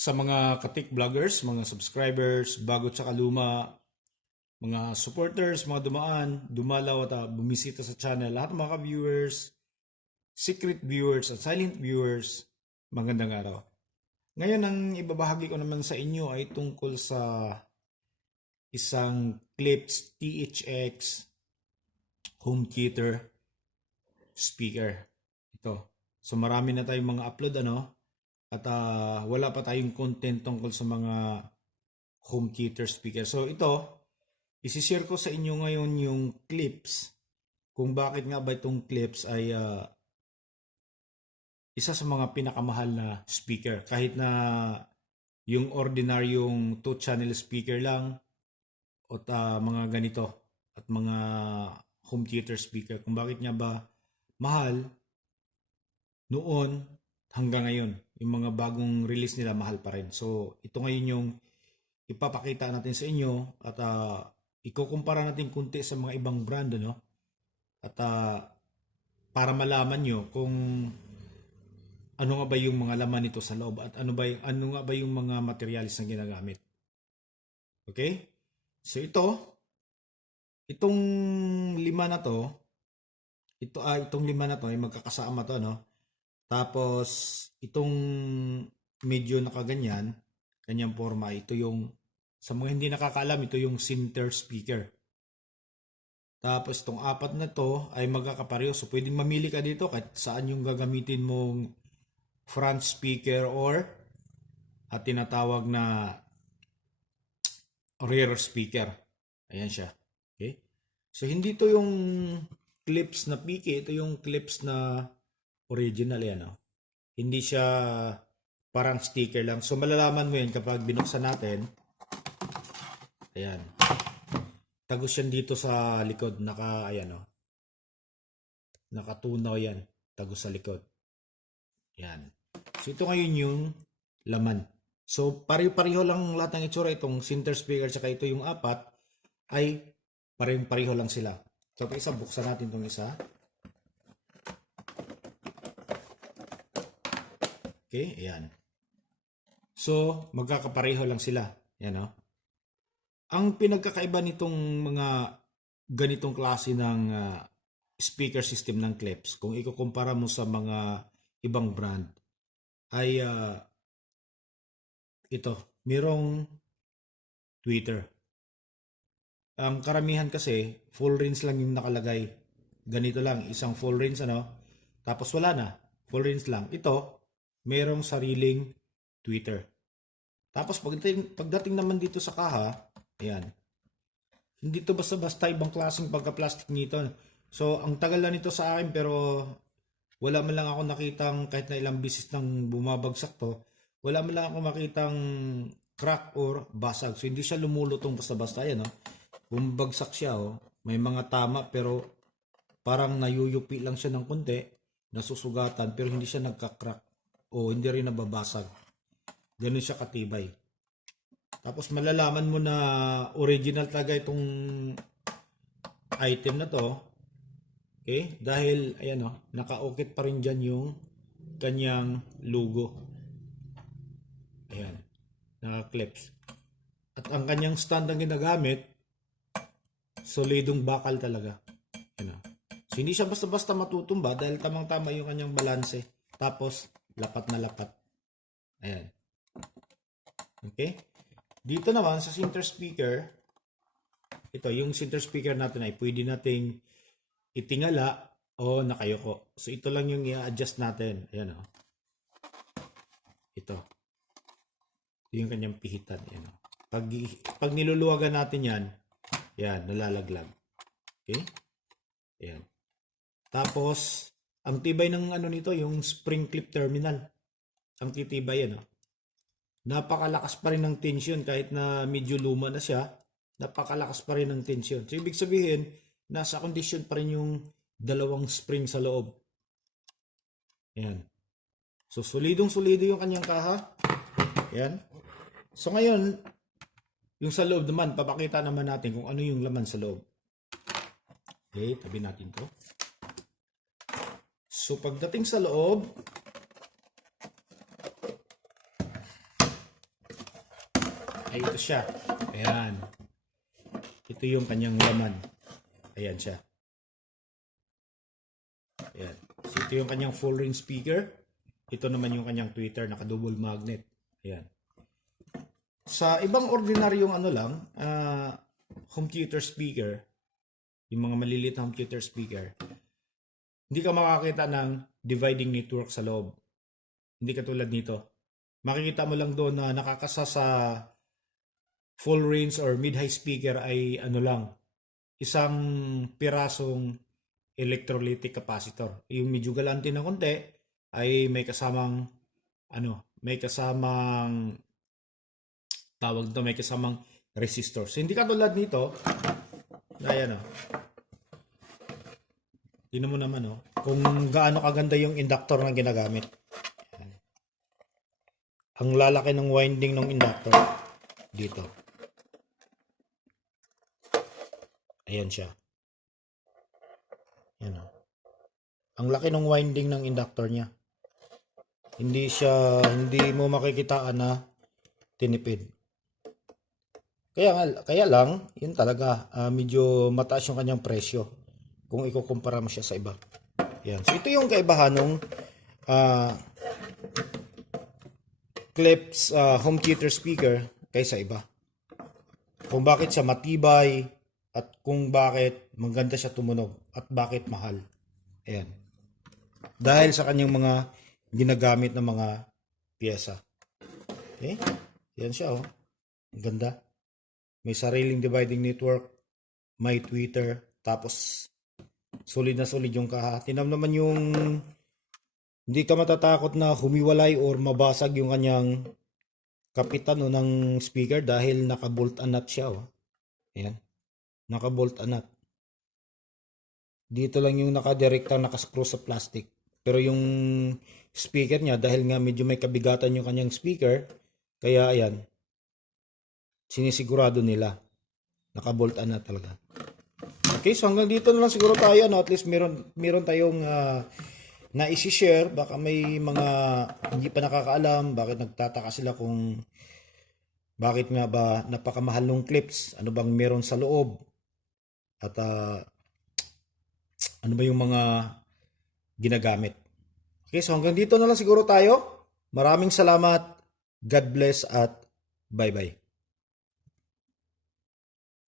Sa mga katik vloggers, mga subscribers, bago tsaka luma, mga supporters, mga dumaan, dumalaw at bumisita sa channel, lahat ng mga viewers, secret viewers at silent viewers, magandang araw. Ngayon, ang ibabahagi ko naman sa inyo ay tungkol sa isang Clips THX home theater speaker. Ito. So marami na tayong mga upload at wala pa tayong content tungkol sa mga home theater speaker. So ito, isishare ko sa inyo ngayon yung clips kung bakit nga ba itong clips ay isa sa mga pinakamahal na speaker. Kahit na yung ordinaryong 2-channel speaker lang at mga ganito at mga home theater speaker. Kung bakit nga ba mahal noon hanggang ngayon. Yung mga bagong release nila mahal pa rin. So ito ngayon yung ipapakita natin sa inyo at ikukumpara natin kunti sa mga ibang brand at para malaman nyo kung ano nga ba yung mga laman nito sa loob at ano nga ba yung mga materials na ginagamit. Okay? So itong lima na to, itong lima na to ay magkakasama to Tapos itong medyo nakaganyan, kanyang forma, ito yung sa mga hindi nakakaalam, ito yung center speaker. Tapos itong apat na to ay magkakapareho. So pwedeng mamili ka dito kahit saan yung gagamitin mong front speaker or at tinatawag na rear speaker. Ayan siya. Okay? So hindi to yung clips na piki, ito yung clips na original yan. Hindi siya parang sticker lang. So malalaman mo yan kapag binuksan natin. Ayan. Tagos yan dito sa likod. Nakatunaw yan. Tagos sa likod. Ayan. So ito ngayon yung laman. So pareho-pareho lang lahat ng itsura. Itong center speaker tsaka ito yung apat ay pareho-pareho lang sila. So isa, buksan natin itong isa. Okay, ayan. So magkakapareho lang sila. Ayan Ang pinagkakaiba nitong mga ganitong klase ng speaker system ng clips, kung ikukumpara mo sa mga ibang brand, ay ito, merong tweeter. Ang karamihan kasi, full range lang yung nakalagay. Ganito lang, isang full range tapos wala na, full range lang. Ito, merong sariling tweeter. Tapos pagdating naman dito sa kaha, ayan. Hindi to basta-basta ibang klaseng pagka-plastic nito. So, ang tagal na nito sa akin pero wala man lang ako nakitang kahit na ilang bisis nang bumabagsak to, wala man lang ako makitang crack or basag. So, hindi siya lumulutong basta-basta. Ayan Bumabagsak siya May mga tama pero parang nayuyupi lang siya ng konti, nasusugatan pero hindi siya nagka-crack o hindi rin nababasag. Ganun siya katibay. Tapos malalaman mo na original talaga itong item na to. Okay? Dahil ayan nakaukit pa rin dyan yung kanyang logo. Ayan. Naka-clips. At ang kanyang stand na ginagamit, solidong bakal talaga. Ayan So hindi siya basta-basta matutumba dahil tamang-tama yung kanyang balanse. Tapos lapat na lapat. Ayan. Okay? Dito naman sa center speaker, ito yung center speaker natin ay pwede nating itingala o nakayoko. So ito lang yung i-adjust natin. Ayan Ito. Ito yung kanyang pihitan. Ayan Pag niluluwagan natin yan, nalalaglag. Okay? Ayan. Tapos, ang tibay ng nito, yung spring clip terminal. Ang titibay yan Napakalakas pa rin ng tension kahit na medyo luma na siya, napakalakas pa rin ng tension. So ibig sabihin, nasa condition pa rin yung dalawang spring sa loob. Ayan. So solidong-solido yung kanyang kaha. Ayan. So ngayon, yung sa loob naman, papakita naman natin kung ano yung laman sa loob. Okay, tabi natin to. So pagdating sa loob, ay ito siya. Ayan. Ito yung kanyang laman. Ayan siya. Ayan. So, ito yung kanyang full range speaker. Ito naman yung kanyang tweeter, naka-double magnet. Ayan. Sa ibang ordinaryong ano lang, home theater speaker, yung mga maliliit na home theater speaker, hindi ka makakita ng dividing network sa loob. Hindi katulad nito. Makikita mo lang doon na nakakasa sa full range or mid-high speaker ay ano lang, isang pirasong electrolytic capacitor. Yung medyo galante na konti ay may kasamang may kasamang tawag to, may kasamang resistor. So hindi katulad nito, ayan tingnan mo naman kung gaano kaganda yung inductor na ginagamit. Ayan. Ang lalaki ng winding ng inductor dito. Ayan siya. Ayan Ang laki ng winding ng inductor niya. Hindi mo makikitaan na tinipid. Kaya lang, yun talaga, medyo mataas yung kanyang presyo kung ikukumpara mo siya sa iba. Yan. So, ito yung kaibahan ng Klipsch home theater speaker kaysa iba. Kung bakit siya matibay at kung bakit maganda siya tumunog at bakit mahal. Ayan. Dahil sa kanyang mga ginagamit na mga piyesa. Okay? Yan siya Ang ganda. May sariling dividing network, may tweeter, tapos solid na solid yung kaha. Tinam naman yung hindi ka matatakot na humiwalay or mabasag yung kanyang kapitan ng speaker dahil naka-bolt and nut siya. Ayan. Naka-bolt and nut. Dito lang yung naka-direkta naka-screw sa plastic. Pero yung speaker niya, dahil nga medyo may kabigatan yung kanyang speaker, kaya ayan, sinisigurado nila. Naka-bolt and nut talaga. Okay, so hanggang dito na lang siguro tayo. At least meron tayong na-isi-share. Baka may mga hindi pa nakakaalam. Bakit nagtataka sila kung bakit nga ba napakamahal ng Klipsch? Ano bang meron sa loob? At ano ba yung mga ginagamit? Okay, so hanggang dito na lang siguro tayo. Maraming salamat. God bless at bye-bye.